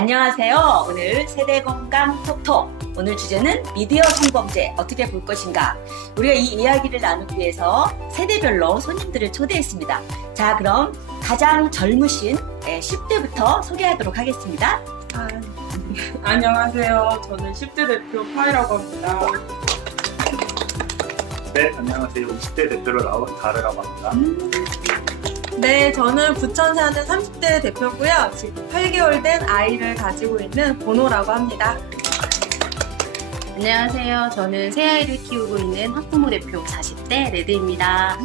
안녕하세요. 오늘 세대공감 톡톡. 오늘 주제는 미디어 성범죄 어떻게 볼 것인가. 우리가 이 이야기를 나누기 위해서 세대별로 손님들을 초대했습니다. 자, 그럼 가장 젊으신 10대부터 소개하도록 하겠습니다. 안녕하세요. 저는 10대 대표 파이라고 합니다. 네, 안녕하세요. 20대 대표로 나온 다르라고 합니다. 네, 저는 부천 사는 30대 대표고요. 지금 8개월 된 아이를 가지고 있는 보노라고 합니다. 안녕하세요. 저는 새 아이를 키우고 있는 학부모 대표 40대 레드입니다.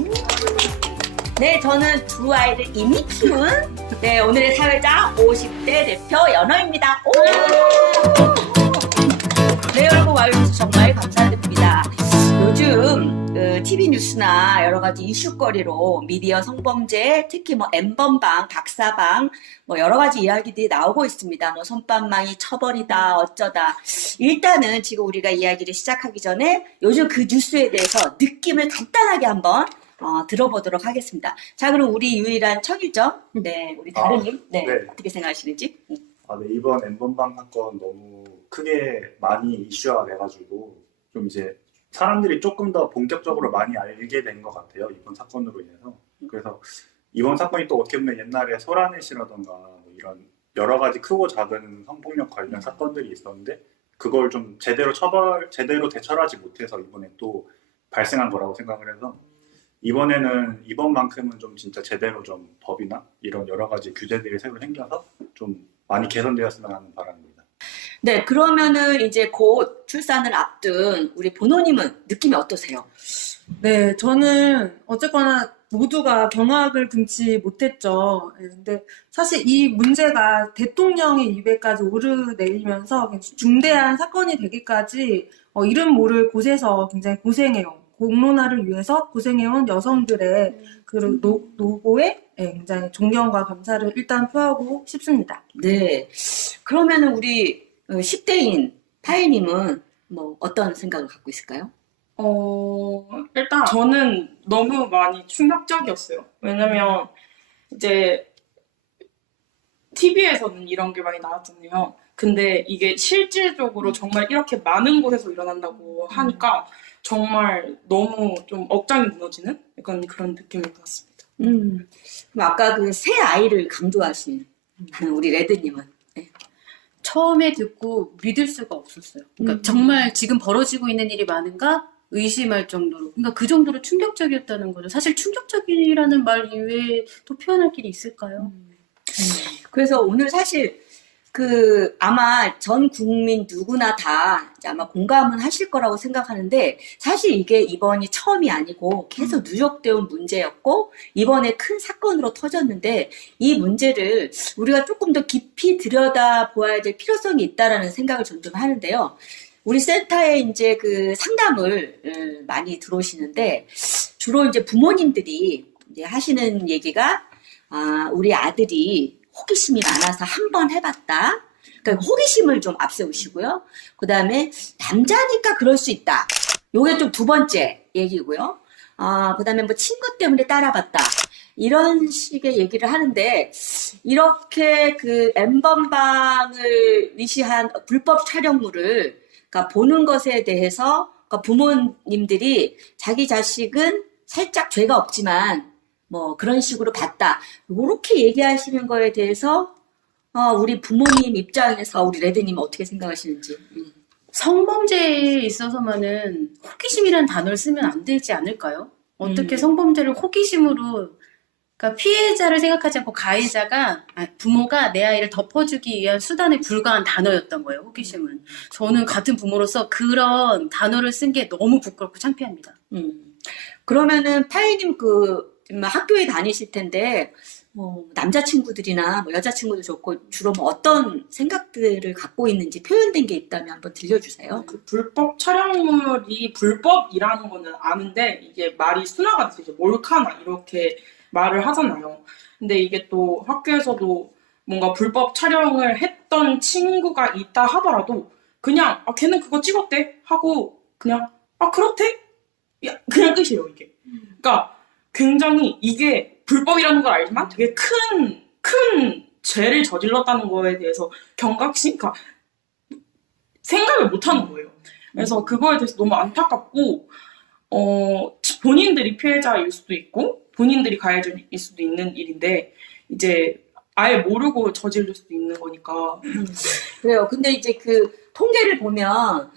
네, 저는 두 아이를 이미 키운 오늘의 사회자 50대 대표 연어입니다. 네, 여러분 와주셔서 정말 감사드립니다. 요즘 TV 뉴스나 여러 가지 이슈거리로 미디어 성범죄, 특히 N번방, 박사방, 여러 가지 이야기들이 나오고 있습니다. 손방망이 처벌이다, 어쩌다. 일단은 지금 우리가 이야기를 시작하기 전에 요즘 그 뉴스에 대해서 느낌을 간단하게 한번 들어보도록 하겠습니다. 자, 그럼 우리 유일한 청일점, 우리 다르님, 어떻게 생각하시는지? 네, 이번 N번방 사건 너무 크게 많이 이슈화가 돼가지고 좀 이제 사람들이 조금 더 본격적으로 많이 알게 된 것 같아요. 이번 사건으로 인해서. 그래서 이번 사건이 또 어떻게 보면 옛날에 소라넷이라던가 이런 여러 가지 크고 작은 성폭력 관련 사건들이 있었는데 그걸 좀 제대로 대처하지 못해서 이번에 또 발생한 거라고 생각을 해서 이번에는 이번만큼은 좀 진짜 제대로 좀 법이나 이런 여러 가지 규제들이 새로 생겨서 좀 많이 개선되었으면 하는 바람입니다. 네, 그러면은 이제 곧 출산을 앞둔 우리 보노님은 느낌이 어떠세요? 네, 저는 어쨌거나 모두가 경악을 금치 못했죠. 근데 사실 이 문제가 대통령의 입에까지 오르내리면서 중대한 사건이 되기까지 이름 모를 곳에서 굉장히 고생해온, 공론화를 위해서 고생해온 여성들의 그 노고에 굉장히 존경과 감사를 일단 표하고 싶습니다. 네, 그러면은 우리 10대인 파이님은 어떤 생각을 갖고 있을까요? 일단 저는 너무 많이 충격적이었어요. 왜냐면 이제 TV에서는 이런 게 많이 나왔잖아요. 근데 이게 실질적으로 정말 이렇게 많은 곳에서 일어난다고 하니까 정말 너무 좀 억장이 무너지는 약간 그런 느낌을 받았습니다. 그럼 아까 그 새 아이를 강조하신 우리 레드님은? 처음에 듣고 믿을 수가 없었어요. 그러니까 정말 지금 벌어지고 있는 일이 많은가 의심할 정도로. 그러니까 그 정도로 충격적이었다는 거죠. 사실 충격적이라는 말 이외에 또 표현할 길이 있을까요? 그래서 오늘 사실 아마 전 국민 누구나 다 아마 공감은 하실 거라고 생각하는데 사실 이게 이번이 처음이 아니고 계속 누적되어 온 문제였고 이번에 큰 사건으로 터졌는데 이 문제를 우리가 조금 더 깊이 들여다보아야 될 필요성이 있다라는 생각을 좀 하는데요. 우리 센터에 이제 그 상담을 많이 들어오시는데 주로 이제 부모님들이 이제 하시는 얘기가 우리 아들이 호기심이 많아서 한번 해봤다. 그러니까 호기심을 좀 앞세우시고요. 그 다음에 남자니까 그럴 수 있다. 요게 좀 두 번째 얘기고요. 그 다음에 친구 때문에 따라봤다. 이런 식의 얘기를 하는데 이렇게 그 N번방을 위시한 불법 촬영물을 그러니까 보는 것에 대해서 그러니까 부모님들이 자기 자식은 살짝 죄가 없지만 그런 식으로 봤다. 이렇게 얘기하시는 거에 대해서 우리 부모님 입장에서 우리 레드님 어떻게 생각하시는지. 성범죄에 있어서만은 호기심이라는 단어를 쓰면 안 되지 않을까요? 어떻게 성범죄를 호기심으로, 그러니까 피해자를 생각하지 않고 가해자가, 부모가 내 아이를 덮어주기 위한 수단에 불과한 단어였던 거예요, 호기심은. 저는 같은 부모로서 그런 단어를 쓴 게 너무 부끄럽고 창피합니다. 그러면은 파이님 학교에 다니실 텐데 남자친구들이나 여자친구도 좋고 주로 어떤 생각들을 갖고 있는지 표현된 게 있다면 한번 들려주세요. 그 불법 촬영물이 불법이라는 거는 아는데 이게 말이 순화가 되죠. 몰카나 이렇게 말을 하잖아요. 근데 이게 또 학교에서도 뭔가 불법 촬영을 했던 친구가 있다 하더라도 그냥 걔는 그거 찍었대 하고 그냥 그렇대? 그냥 끝이에요 이게. 그러니까 굉장히 이게 불법이라는 걸 알지만 되게 큰 죄를 저질렀다는 거에 대해서 경각심, 그러니까 생각을 못 하는 거예요. 그래서 그거에 대해서 너무 안타깝고, 본인들이 피해자일 수도 있고, 본인들이 가해자일 수도 있는 일인데, 이제 아예 모르고 저지를 수도 있는 거니까. 그래요. 근데 이제 그 통계를 보면,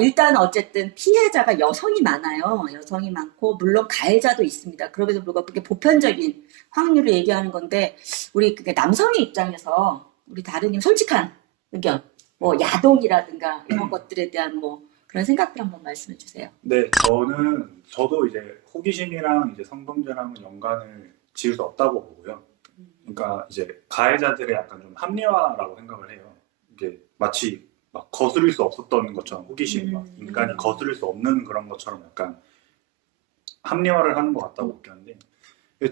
일단 어쨌든 피해자가 여성이 많아요. 여성이 많고, 물론 가해자도 있습니다. 그럼에도 불구하고 그게 보편적인 확률을 얘기하는 건데, 우리 그게 남성의 입장에서, 우리 다른님 솔직한 의견, 뭐 야동이라든가 이런 것들에 대한 뭐 그런 생각들 한번 말씀해 주세요. 네, 저도 이제 호기심이랑 이제 성범죄랑은 연관을 지을 수 없다고 보고요. 그러니까 이제 가해자들의 약간 좀 합리화라고 생각을 해요. 이게 마치 막 거스를 수 없었던 것처럼 호기심이 막 인간이 거스를 수 없는 그런 것처럼 약간 합리화를 하는 것 같다고 느꼈는데,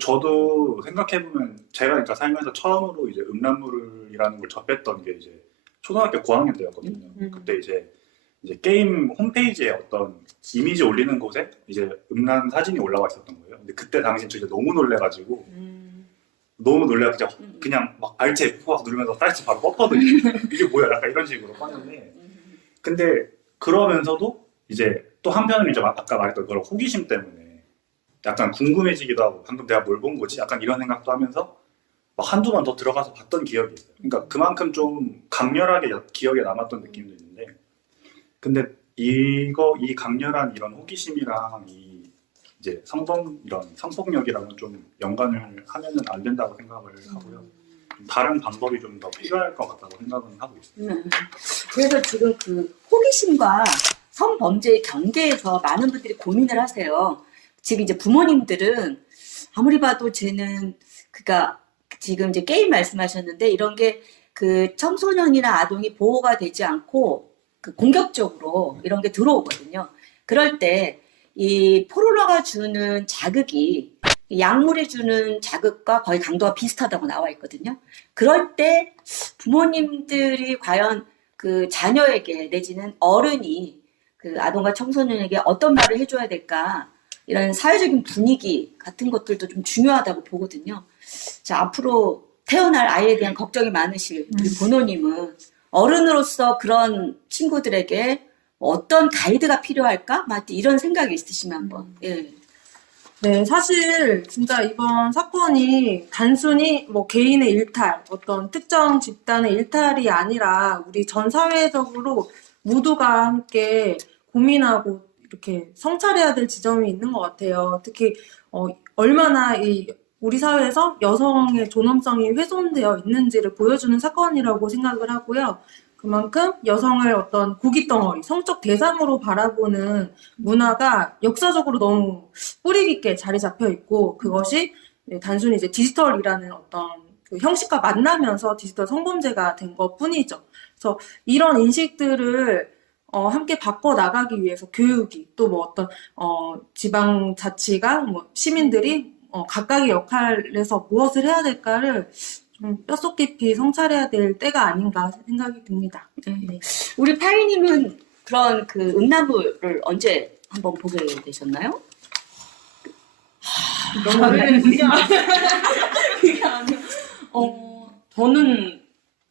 저도 생각해보면 제가 그러니까 살면서 처음으로 이제 음란물이라는 걸 접했던 게 이제 초등학교 고학년 때였거든요. 그때 이제 게임 홈페이지에 어떤 이미지 올리는 곳에 이제 음란 사진이 올라와 있었던 거예요. 근데 그때 당시 진짜 너무 놀래가지고 너무 놀래서 그냥 막 알체 F4 누르면서 사이트 바로 뻗거든요. 이게 뭐야? 약간 이런 식으로 뻗는데, 근데 그러면서도 이제 또 한편은 이제 아까 말했던 그런 호기심 때문에 약간 궁금해지기도 하고, 방금 내가 뭘 본 거지? 약간 이런 생각도 하면서 막 한두 번 더 들어가서 봤던 기억이 있어요. 그러니까 그만큼 좀 강렬하게 기억에 남았던 느낌도 있는데, 근데 이 강렬한 이런 호기심이랑 이제 이런 성폭력이랑은 좀 연관을 하면은 안 된다고 생각을 하고요. 다른 방법이 좀 더 필요할 것 같다고 생각은 하고 있습니다. 그래서 지금 그 호기심과 성범죄의 경계에서 많은 분들이 고민을 하세요. 지금 이제 부모님들은 아무리 봐도 쟤는 그러니까 지금 이제 게임 말씀하셨는데 이런 게 그 청소년이나 아동이 보호가 되지 않고 그 공격적으로 이런 게 들어오거든요. 그럴 때 이 포르노가 주는 자극이 약물이 주는 자극과 거의 강도가 비슷하다고 나와 있거든요. 그럴 때 부모님들이 과연 그 자녀에게 내지는 어른이 그 아동과 청소년에게 어떤 말을 해줘야 될까, 이런 사회적인 분위기 같은 것들도 좀 중요하다고 보거든요. 자, 앞으로 태어날 아이에 대한 걱정이 많으실 우리 부모님은 어른으로서 그런 친구들에게 어떤 가이드가 필요할까? 막 이런 생각이 있으시면 한번. 예. 네, 사실 진짜 이번 사건이 단순히 뭐 개인의 일탈, 어떤 특정 집단의 일탈이 아니라 우리 전 사회적으로 모두가 함께 고민하고 이렇게 성찰해야 될 지점이 있는 것 같아요. 특히 얼마나 우리 사회에서 여성의 존엄성이 훼손되어 있는지를 보여주는 사건이라고 생각을 하고요. 그만큼 여성을 어떤 고깃덩어리, 성적 대상으로 바라보는 문화가 역사적으로 너무 뿌리 깊게 자리 잡혀 있고, 그것이 단순히 이제 디지털이라는 어떤 그 형식과 만나면서 디지털 성범죄가 된 것 뿐이죠. 그래서 이런 인식들을 함께 바꿔 나가기 위해서 교육이, 또 뭐 어떤 지방자치가 뭐 시민들이 각각의 역할에서 무엇을 해야 될까를 좀 뼛속 깊이 성찰해야 될 때가 아닌가 생각이 듭니다. 네. 우리 파이님은 그런 그 음란물을 언제 한번 보게 되셨나요? 그게 아니라, 저는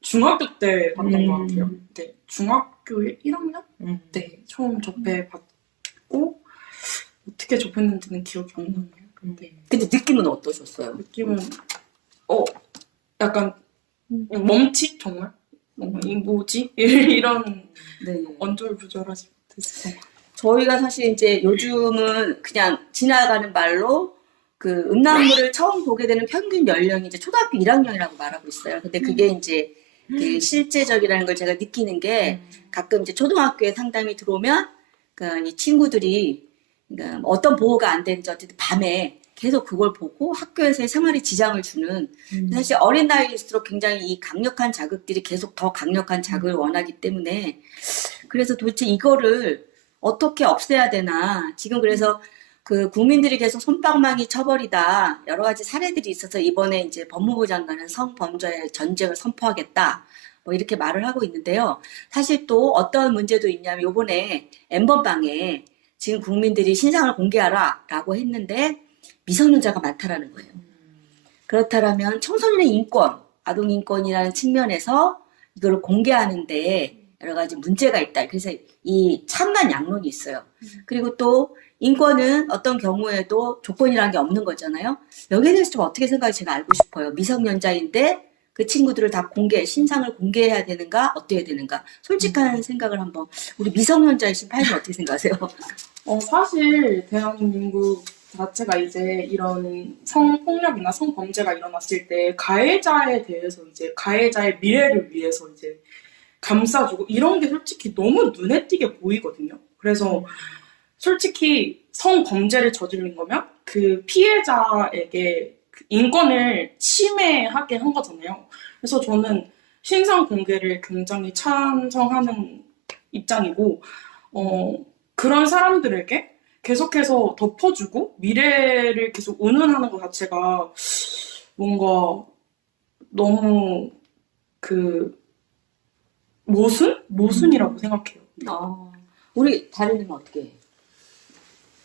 중학교 때 봤던 것 같아요. 네, 중학교 1학년? 네, 처음 접해봤고, 어떻게 접했는지는 기억이 안 나네요. 네. 근데 느낌은 어떠셨어요? 느낌은, 약간, 멈칫? 정말? 이 뭐지? 이런, 네. 언절부절하지 못했어요. 저희가 사실 이제 요즘은 그냥 지나가는 말로 그 음란물을 처음 보게 되는 평균 연령이 이제 초등학교 1학년이라고 말하고 있어요. 근데 그게 이제 그 실제적이라는 걸 제가 느끼는 게, 가끔 이제 초등학교에 상담이 들어오면 그 이 친구들이 그러니까 어떤 보호가 안 되는지 어쨌든 밤에 계속 그걸 보고 학교에서의 생활에 지장을 주는, 사실 어린 나이일수록 굉장히 이 강력한 자극들이 계속 더 강력한 자극을 원하기 때문에, 그래서 도대체 이거를 어떻게 없애야 되나. 지금 그래서 그 국민들이 계속 솜방망이 쳐버리다 여러 가지 사례들이 있어서 이번에 이제 법무부 장관은 성범죄 전쟁을 선포하겠다 뭐 이렇게 말을 하고 있는데요. 사실 또 어떤 문제도 있냐면, 요번에 N번방에 지금 국민들이 신상을 공개하라 라고 했는데 미성년자가 많다라는 거예요. 그렇다면 청소년의 인권, 아동인권이라는 측면에서 이걸 공개하는데 여러 가지 문제가 있다. 그래서 이 찬반 양론이 있어요. 그리고 또 인권은 어떤 경우에도 조건이라는 게 없는 거잖아요. 여기에 대해서 좀 어떻게 생각하는지 제가 알고 싶어요. 미성년자인데 그 친구들을 다 신상을 공개해야 되는가, 어떻게 되는가. 솔직한 생각을 한번, 우리 미성년자이신 파이는 어떻게 생각하세요? 사실 대한민국 자체가 이제 이런 성폭력이나 성범죄가 일어났을 때 가해자에 대해서 이제 가해자의 미래를 위해서 이제 감싸주고 이런 게 솔직히 너무 눈에 띄게 보이거든요. 그래서 솔직히 성범죄를 저지른 거면 그 피해자에게 그 인권을 침해하게 한 거잖아요. 그래서 저는 신상 공개를 굉장히 찬성하는 입장이고, 그런 사람들에게 계속해서 덮어주고 미래를 계속 운운하는 것 자체가 뭔가 너무 그 모순이라고 생각해요. 우리 다른님은 어떻게 해요?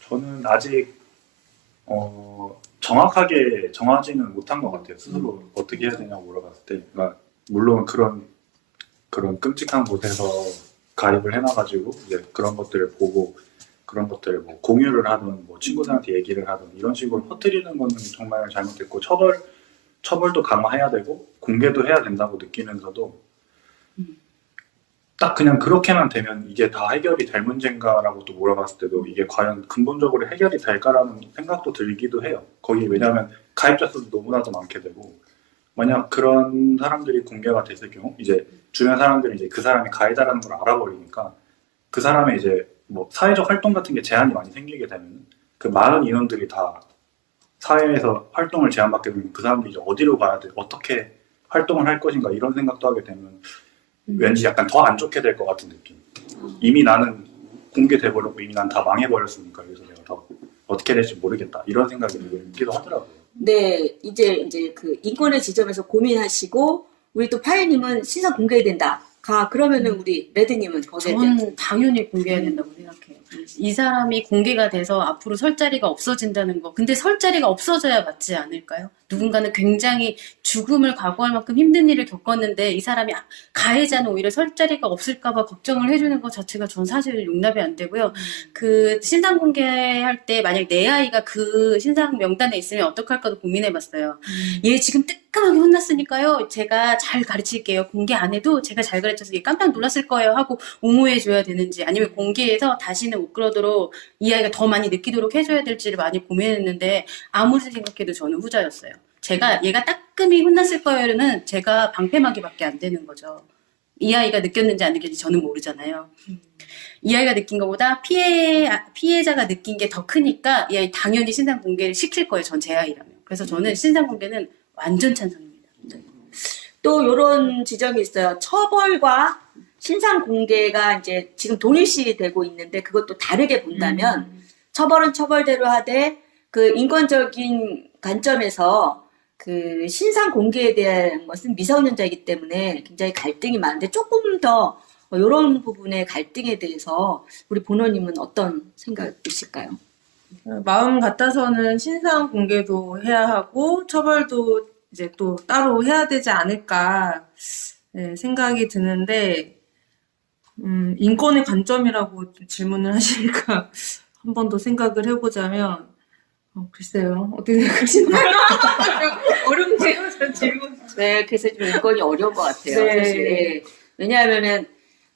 저는 아직 정확하게 정하지는 못한 것 같아요. 스스로 어떻게 해야 되냐고 물어봤을 때, 그러니까 물론 그런 끔찍한 곳에서 가입을 해놔가지고 이제 그런 것들을 보고 그런 것들을 뭐 공유를 하든 뭐 친구들한테 얘기를 하든 이런 식으로 퍼뜨리는 거는 정말 잘못됐고 처벌도 강화해야 되고 공개도 해야 된다고 느끼면서도 딱 그냥 그렇게만 되면 이게 다 해결이 될 문제인가라고 또 물어봤을 때도 이게 과연 근본적으로 해결이 될까라는 생각도 들기도 해요. 거기 왜냐하면 가입자 수도 너무나도 많게 되고 만약 그런 사람들이 공개가 됐을 경우 이제 주변 사람들이 이제 그 사람이 가해자라는 걸 알아버리니까 그 사람의 이제 뭐 사회적 활동 같은 게 제한이 많이 생기게 되면 그 많은 인원들이 다 사회에서 활동을 제한받게 되면 그 사람들이 이제 어디로 가야 돼, 어떻게 활동을 할 것인가 이런 생각도 하게 되면 왠지 약간 더 안 좋게 될 것 같은 느낌. 이미 나는 공개돼버렸고 이미 난 다 망해버렸으니까 그래서 내가 더 어떻게 될지 모르겠다 이런 생각이 들기도 하더라고요. 네, 이제 그 인권의 지점에서 고민하시고 우리 또 파이님은 신상 공개해야 된다. 그러면은 우리 레드님은 거기에 대해서 저는 당연히 공개해야 된다고 생각해요. 이 사람이 공개가 돼서 앞으로 설 자리가 없어진다는 거. 근데 설 자리가 없어져야 맞지 않을까요? 누군가는 굉장히 죽음을 각오할 만큼 힘든 일을 겪었는데 이 사람이 가해자는 오히려 설 자리가 없을까봐 걱정을 해주는 것 자체가 전 사실 용납이 안 되고요. 그 신상 공개할 때 만약 내 아이가 그 신상 명단에 있으면 어떡할까도 고민해봤어요. 얘 지금 뜨끔하게 혼났으니까요. 제가 잘 가르칠게요. 공개 안 해도 제가 잘 가르쳐서 얘 깜짝 놀랐을 거예요 하고 옹호해줘야 되는지 아니면 공개해서 다시는 못 그러도록 이 아이가 더 많이 느끼도록 해줘야 될지를 많이 고민했는데 아무리 생각해도 저는 후자였어요. 얘가 따끔히 혼났을 거예요는 제가 방패막이밖에 안 되는 거죠. 이 아이가 느꼈는지 안 느꼈는지 저는 모르잖아요. 이 아이가 느낀 것보다 피해자가 느낀 게 더 크니까 이 아이 당연히 신상 공개를 시킬 거예요. 전 제 아이라면. 그래서 저는 신상 공개는 완전 찬성입니다. 또 이런 지점이 있어요. 처벌과 신상 공개가 이제 지금 동일시되고 있는데 그것도 다르게 본다면 처벌은 처벌대로 하되 그 인권적인 관점에서 그 신상 공개에 대한 것은 미성년자이기 때문에 굉장히 갈등이 많은데 조금 더 이런 부분의 갈등에 대해서 우리 본원님은 어떤 생각이실까요? 마음 같아서는 신상 공개도 해야 하고 처벌도 이제 또 따로 해야 되지 않을까 생각이 드는데 인권의 관점이라고 질문을 하시니까 한 번 더 생각을 해보자면 글쎄요 어떻게 생각하시나요? 어렵네요 저 질문. 네, 그래서 좀 인권이 어려운 것 같아요. 네. 사실. 예. 왜냐하면은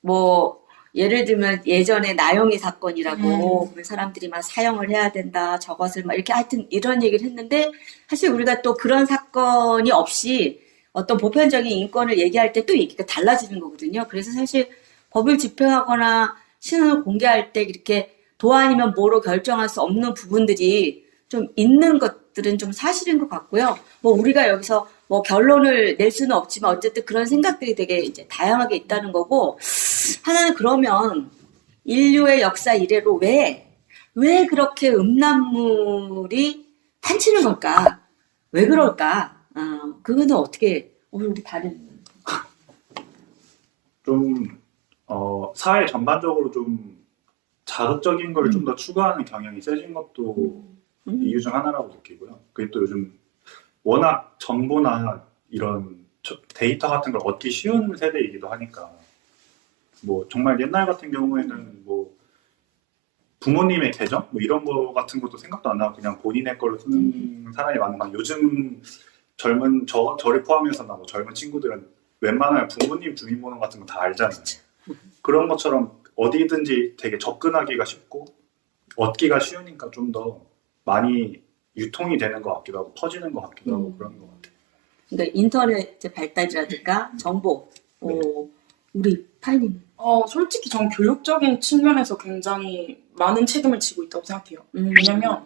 뭐 예를 들면 예전에 나영이 사건이라고 그 사람들이 막 사형을 해야 된다, 저것을 막 이렇게 하여튼 이런 얘기를 했는데 사실 우리가 또 그런 사건이 없이 어떤 보편적인 인권을 얘기할 때 또 얘기가 달라지는 거거든요. 그래서 사실 법을 집행하거나 신원을 공개할 때 이렇게 도 아니면 뭐로 결정할 수 없는 부분들이 좀 있는 것들은 좀 사실인 것 같고요. 뭐 우리가 여기서 뭐 결론을 낼 수는 없지만 어쨌든 그런 생각들이 되게 이제 다양하게 있다는 거고 하나는 그러면 인류의 역사 이래로 왜 그렇게 음란물이 판치는 걸까? 왜 그럴까? 그거는 어떻게 우리 다른 좀 사회 전반적으로 좀 자극적인 걸 좀 더 추구하는 경향이 세진 것도 이유 중 하나라고 느끼고요. 그게 또 요즘 워낙 정보나 이런 데이터 같은 걸 얻기 쉬운 세대이기도 하니까 뭐 정말 옛날 같은 경우에는 뭐 부모님의 계정 뭐 이런 거 같은 것도 생각도 안 하고 그냥 본인의 걸로 쓰는 사람이 많은 거. 요즘 젊은 저를 포함해서나 뭐 젊은 친구들은 웬만하면 부모님 주민번호 같은 거 다 알잖아요. 그런 것처럼 어디든지 되게 접근하기가 쉽고 얻기가 쉬우니까 좀 더 많이 유통이 되는 것 같기도 하고 퍼지는 것 같기도 하고 그런 것 같아요. 그러니까 인터넷 발달이라든가 정보, 네. 우리 파이님. 솔직히 전 교육적인 측면에서 굉장히 많은 책임을 지고 있다고 생각해요. 왜냐면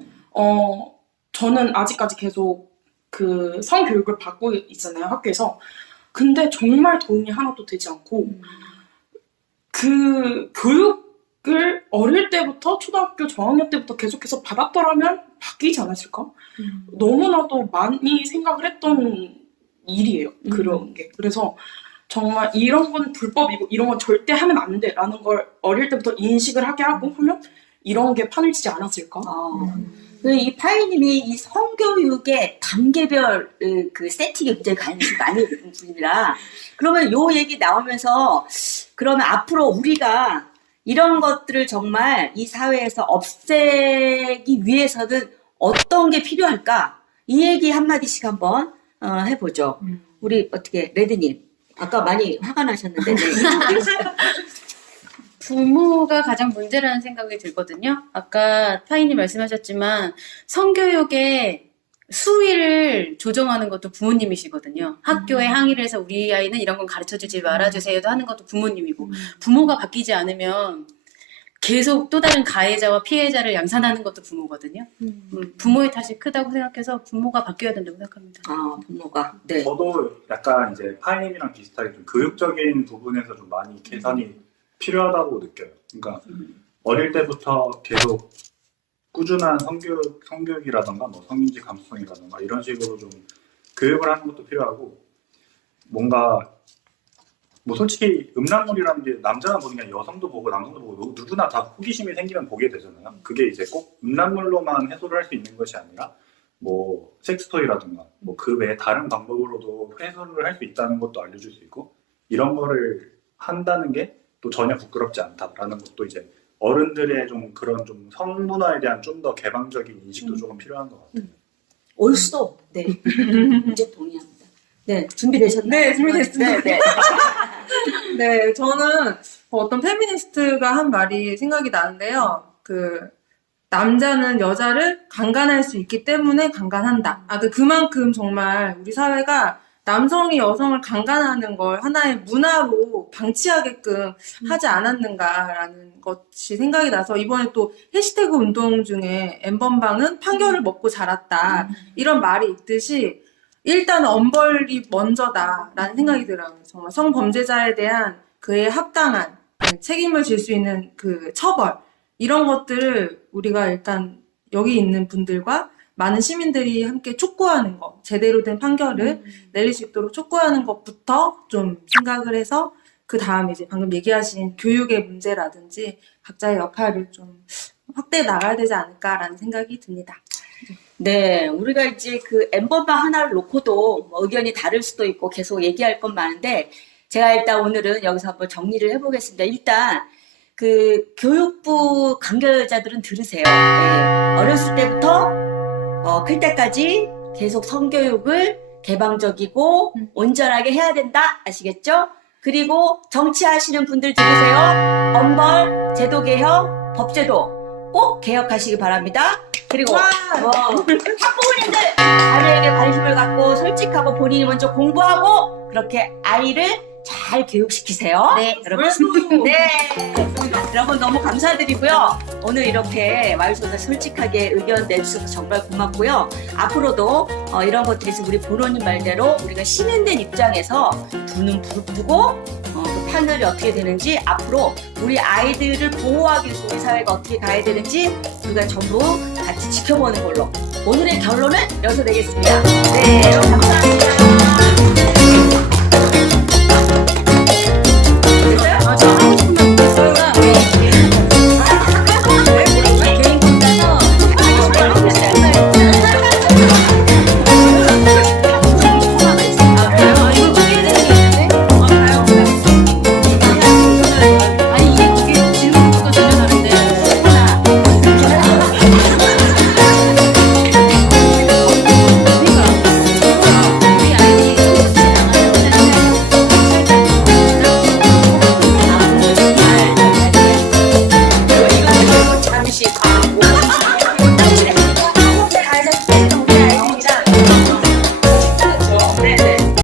저는 아직까지 계속 그 성교육을 받고 있잖아요, 학교에서. 근데 정말 도움이 하나도 되지 않고 그 교육을 어릴 때부터 초등학교 저학년 때부터 계속해서 받았더라면 바뀌지 않았을까? 너무나도 많이 생각을 했던 일이에요, 그런 게. 그래서 정말 이런 건 불법이고 이런 건 절대 하면 안 돼라는 걸 어릴 때부터 인식을 하게 하고 하면 이런 게 판을치지 않았을까? 이 파이님이 이 성교육의 단계별 그 세팅에 굉장히 관심이 많이 있는 분이라 그러면 요 얘기 나오면서 그러면 앞으로 우리가 이런 것들을 정말 이 사회에서 없애기 위해서는 어떤 게 필요할까? 이 얘기 한마디씩 한번 해보죠. 우리 어떻게 레드님 아까 많이 화가 나셨는데 부모가 가장 문제라는 생각이 들거든요. 아까 타인이 말씀하셨지만 성교육의 수위를 조정하는 것도 부모님이시거든요. 학교에 항의를 해서 우리 아이는 이런 건 가르쳐주지 말아주세요도 하는 것도 부모님이고 부모가 바뀌지 않으면 계속 또 다른 가해자와 피해자를 양산하는 것도 부모거든요. 부모의 탓이 크다고 생각해서 부모가 바뀌어야 된다고 생각합니다. 부모가. 네. 저도 약간 이제 파이님이랑 비슷하게 좀 교육적인 부분에서 좀 많이 개선이 필요하다고 느껴요. 그러니까 어릴 때부터 계속 꾸준한 성교육이라던가 뭐 성인지 감수성이라던가 이런 식으로 좀 교육을 하는 것도 필요하고 뭔가 뭐 솔직히 음란물이라는 게 남자나 보는 게 아니라 여성도 보고 남성도 보고 누구나 다 호기심이 생기면 보게 되잖아요. 그게 이제 꼭 음란물로만 해소를 할 수 있는 것이 아니라 뭐 섹스토이라든가 뭐 그 외에 다른 방법으로도 해소를 할 수 있다는 것도 알려줄 수 있고 이런 거를 한다는 게 또 전혀 부끄럽지 않다라는 것도 이제 어른들의 좀 그런 좀 성문화에 대한 좀 더 개방적인 인식도 조금 필요한 것 같아요. 올 수도. 네. 이제 동의합니다. 네, 준비되셨나요? 네, 준비됐습니다. 네. 네, 저는 어떤 페미니스트가 한 말이 생각이 나는데요. 남자는 여자를 강간할 수 있기 때문에 강간한다. 그만큼 정말 우리 사회가 남성이 여성을 강간하는 걸 하나의 문화로 방치하게끔 하지 않았는가라는 것이 생각이 나서 이번에 또 해시태그 운동 중에 엠번방은 판결을 먹고 자랐다. 이런 말이 있듯이 일단 엄벌이 먼저다라는 생각이 들어요. 정말 성범죄자에 대한 그의 합당한 책임을 질 수 있는 그 처벌 이런 것들을 우리가 일단 여기 있는 분들과 많은 시민들이 함께 촉구하는 것, 제대로 된 판결을 내릴 수 있도록 촉구하는 것부터 좀 생각을 해서 그 다음에 이제 방금 얘기하신 교육의 문제라든지 각자의 역할을 좀 확대해 나가야 되지 않을까라는 생각이 듭니다. 네, 우리가 이제 그 엠번방 하나를 놓고도 뭐 의견이 다를 수도 있고 계속 얘기할 건 많은데 제가 일단 오늘은 여기서 한번 정리를 해보겠습니다. 일단 그 교육부 관계자들은 들으세요. 네, 어렸을 때부터 클 때까지 계속 성교육을 개방적이고 온전하게 해야 된다 아시겠죠? 그리고 정치하시는 분들 들으세요. 엄벌, 제도 개혁, 법제도 꼭 개혁하시기 바랍니다. 그리고 학부모님들 자녀에게 관심을 갖고 솔직하고 본인이 먼저 공부하고 그렇게 아이를 잘 교육시키세요. 네, 여러분. 네, 여러분 너무 감사드리고요. 오늘 이렇게 마을소사 솔직하게 의견 내주셔서 정말 고맙고요. 앞으로도 이런 것들에서 우리 본원님 말대로 우리가 시민된 입장에서 두 눈 부릅뜨고 그 판결이 어떻게 되는지 앞으로 우리 아이들을 보호하기 위해서 우리 사회가 어떻게 가야 되는지 우리가 전부 같이 지켜보는 걸로 오늘의 결론은 여기서 내겠습니다. 네, 여러분 감사합니다.